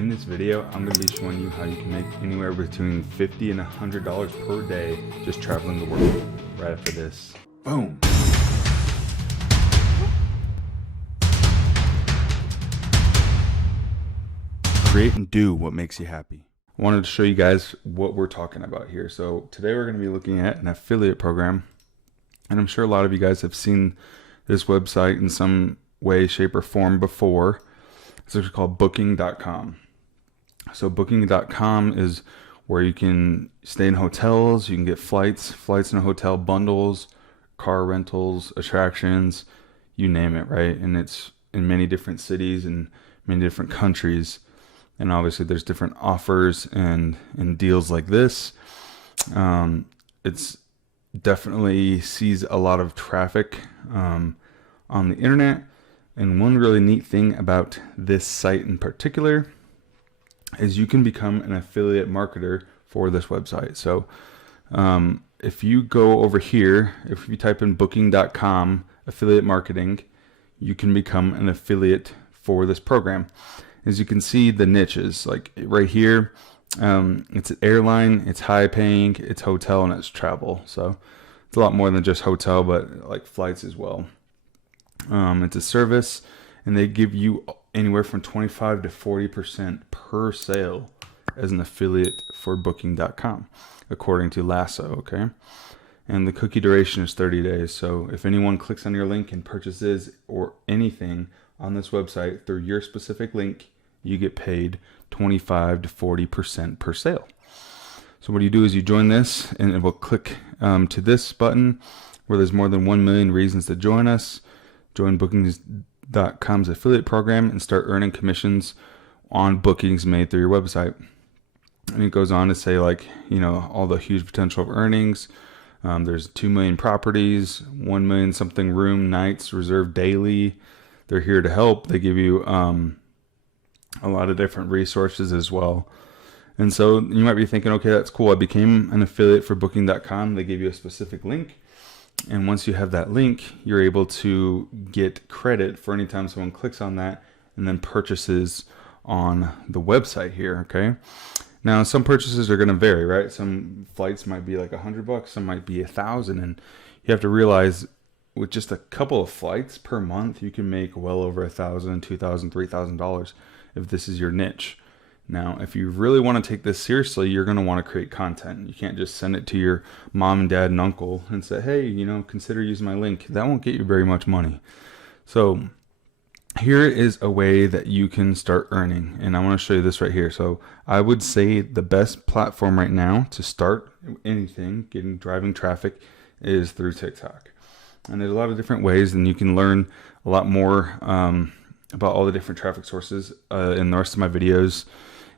In this video, I'm going to be showing you how you can make anywhere between $50 and $100 per day just traveling the world. Right after this. Boom! Create and do what makes you happy. I wanted to show you guys what we're talking about here. So today we're going to be looking at an affiliate program. And I'm sure a lot of you guys have seen this website in some way, shape, or form before. It's actually called Booking.com. So Booking.com is where you can stay in hotels, you can get flights in a hotel, bundles, car rentals, attractions, you name it, right? And it's in many different cities and many different countries. And obviously there's different offers and deals like this. It's definitely sees a lot of traffic on the internet. And one really neat thing about this site in particular is you can become an affiliate marketer for this website. So if you go over here, if you type in booking.com affiliate marketing, you can become an affiliate for this program. As you can see, the niches, like right here, it's an airline, it's high paying, it's hotel, and it's travel. So it's a lot more than just hotel, but like flights as well. It's a service, and they give you anywhere from 25 to 40% per sale as an affiliate for Booking.com, according to Lasso, okay? And the cookie duration is 30 days. So if anyone clicks on your link and purchases or anything on this website through your specific link, you get paid 25 to 40% per sale. So what you do is you join this, and it will click to this button where there's more than 1 million reasons to join us. Join Bookings.com's affiliate program and start earning commissions on bookings made through your website. And it goes on to say, like, you know, all the huge potential of earnings. There's 2 million properties, 1 million something room nights reserved daily. They're here to help. They give you a lot of different resources as well. And so you might be thinking, okay, that's cool. I became an affiliate for Booking.com. They give you a specific link. And once you have that link, you're able to get credit for any time someone clicks on that and then purchases on the website here, okay? Now, some purchases are going to vary, right? Some flights might be like $100, some might be $1,000, and you have to realize with just a couple of flights per month, you can make well over $1,000, $2,000, $3,000 if this is your niche. Now, if you really want to take this seriously, you're going to want to create content. You can't just send it to your mom and dad and uncle and say, hey, you know, consider using my link. That won't get you very much money. So here is a way that you can start earning. And I want to show you this right here. So I would say the best platform right now to start anything, driving traffic, is through TikTok. And there's a lot of different ways, and you can learn a lot more about all the different traffic sources in the rest of my videos.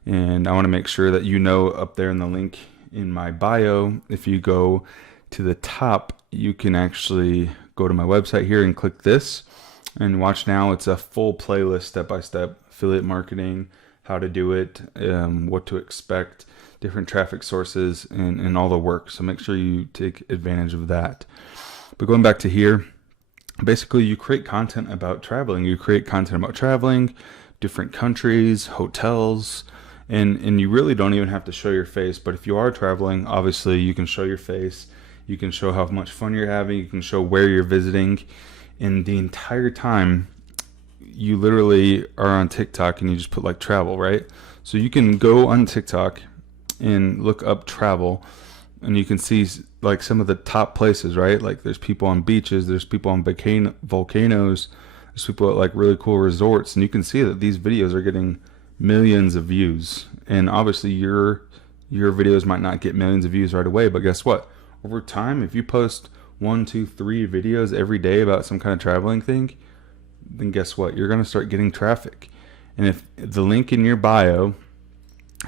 And I want to make sure that you know up there in the link in my bio, if you go to the top, you can actually go to my website here and click this and watch now. It's a full playlist, step-by-step, affiliate marketing, how to do it, what to expect, different traffic sources, and all the work. So make sure you take advantage of that. But going back to here, basically you create content about traveling. You create content about traveling, different countries, hotels, and you really don't even have to show your face. But if you are traveling, obviously you can show your face. You can show how much fun you're having. You can show where you're visiting. And the entire time, you literally are on TikTok and you just put like travel, right? So you can go on TikTok and look up travel, and you can see like some of the top places, right? Like there's people on beaches, there's people on volcanoes, there's people at like really cool resorts, and you can see that these videos are getting millions of views. And obviously your videos might not get millions of views right away, but guess what? Over time, if you post 1, 2, 3 videos every day about some kind of traveling thing, then guess what? You're going to start getting traffic. And if the link in your bio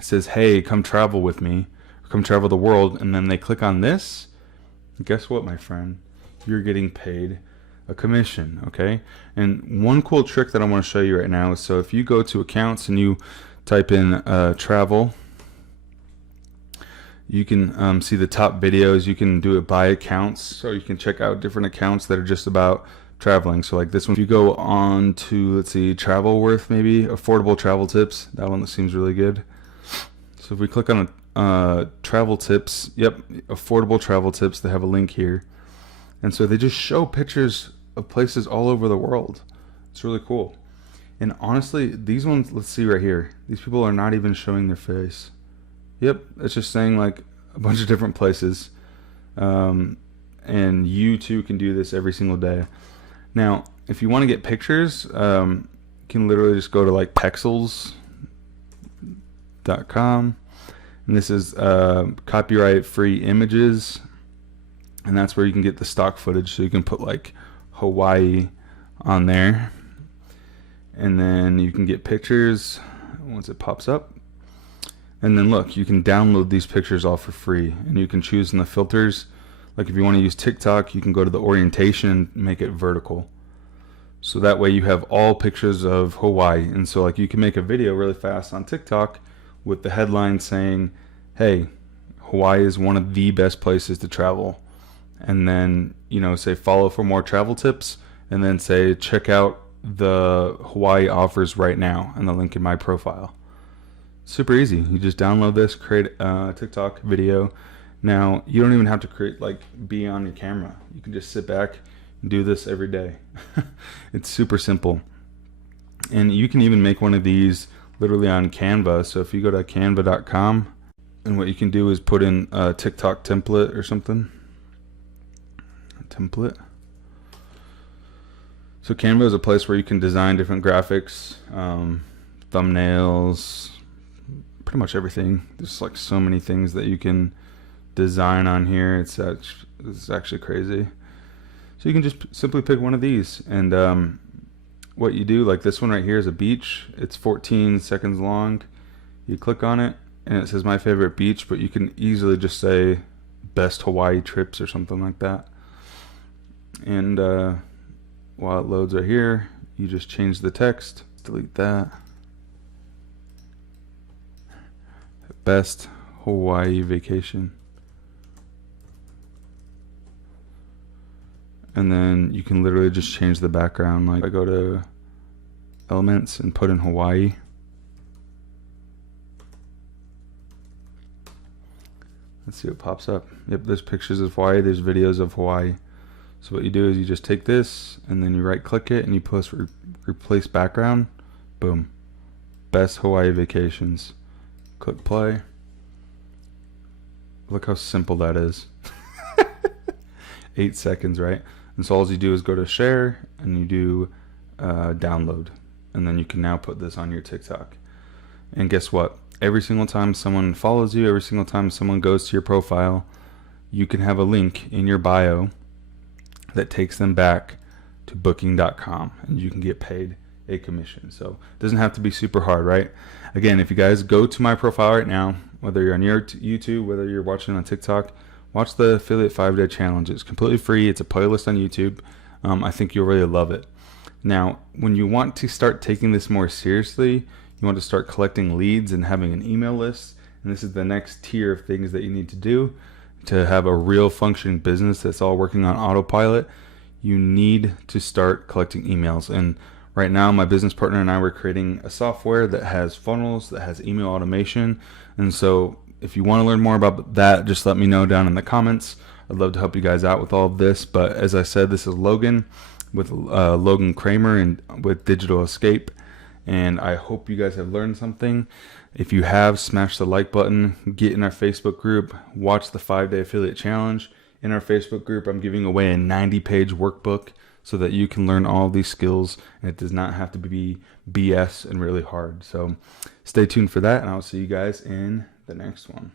says, hey, come travel with me, or come travel the world, and then they click on this, guess what, my friend? You're getting paid a commission, okay? And one cool trick that I want to show you right now is, so if you go to accounts and you type in travel, you can see the top videos. You can do it by accounts, so you can check out different accounts that are just about traveling. So like this one, if you go on to, let's see, Travel Worth, maybe affordable travel tips, that one seems really good. So if we click on travel tips, yep, affordable travel tips, they have a link here. And so they just show pictures of places all over the world. It's really cool. And honestly, these ones, let's see right here, these people are not even showing their face. Yep, it's just saying like a bunch of different places. And you too can do this every single day. Now, if you want to get pictures, you can literally just go to like pexels.com, and this is copyright free images, and that's where you can get the stock footage. So you can put like Hawaii on there, and then you can get pictures once it pops up. And then look, you can download these pictures all for free, and you can choose in the filters. Like if you want to use TikTok, you can go to the orientation and make it vertical. So that way you have all pictures of Hawaii. And so like you can make a video really fast on TikTok with the headline saying, hey, Hawaii is one of the best places to travel. And then, you know, say follow for more travel tips, and then say check out the Hawaii offers right now, and the link in my profile. Super easy. You just download this, create a TikTok video. Now, you don't even have to be on your camera. You can just sit back and do this every day. It's super simple. And you can even make one of these literally on Canva. So if you go to canva.com, and what you can do is put in a TikTok template or something. Template. So Canva is a place where you can design different graphics, thumbnails, pretty much everything. There's like so many things that you can design on here. It's actually crazy. So you can just simply pick one of these, and what you do, like this one right here is a beach. It's 14 seconds long. You click on it and it says my favorite beach, but you can easily just say best Hawaii trips or something like that. And while it loads right here, you just change the text, delete that. Best Hawaii vacation. And then you can literally just change the background. Like I go to elements and put in Hawaii. Let's see what pops up. Yep, there's pictures of Hawaii, there's videos of Hawaii. So what you do is you just take this and then you right click it and you post replace background. Boom. Best Hawaii vacations. Click play. Look how simple that is. 8 seconds, right? And so all you do is go to share and you do download, and then you can now put this on your TikTok. And guess what? Every single time someone follows you, every single time someone goes to your profile, you can have a link in your bio that takes them back to booking.com, and you can get paid a commission. So it doesn't have to be super hard, right? Again, if you guys go to my profile right now, whether you're on your YouTube, whether you're watching on TikTok, watch the Affiliate 5-Day Challenge. It's completely free. It's a playlist on YouTube. I think you'll really love it. Now, when you want to start taking this more seriously, you want to start collecting leads and having an email list, and this is the next tier of things that you need to do to have a real functioning business that's all working on autopilot. You need to start collecting emails. And right now, my business partner and I were creating a software that has funnels, that has email automation. And so if you want to learn more about that, just let me know down in the comments. I'd love to help you guys out with all of this. But as I said, this is Logan with Logan Kramer and with Digital Escape. And I hope you guys have learned something. If you have, smash the like button, get in our Facebook group, watch the 5-Day Affiliate Challenge. In our Facebook group, I'm giving away a 90-page workbook so that you can learn all these skills, and it does not have to be BS and really hard. So stay tuned for that, and I'll see you guys in the next one.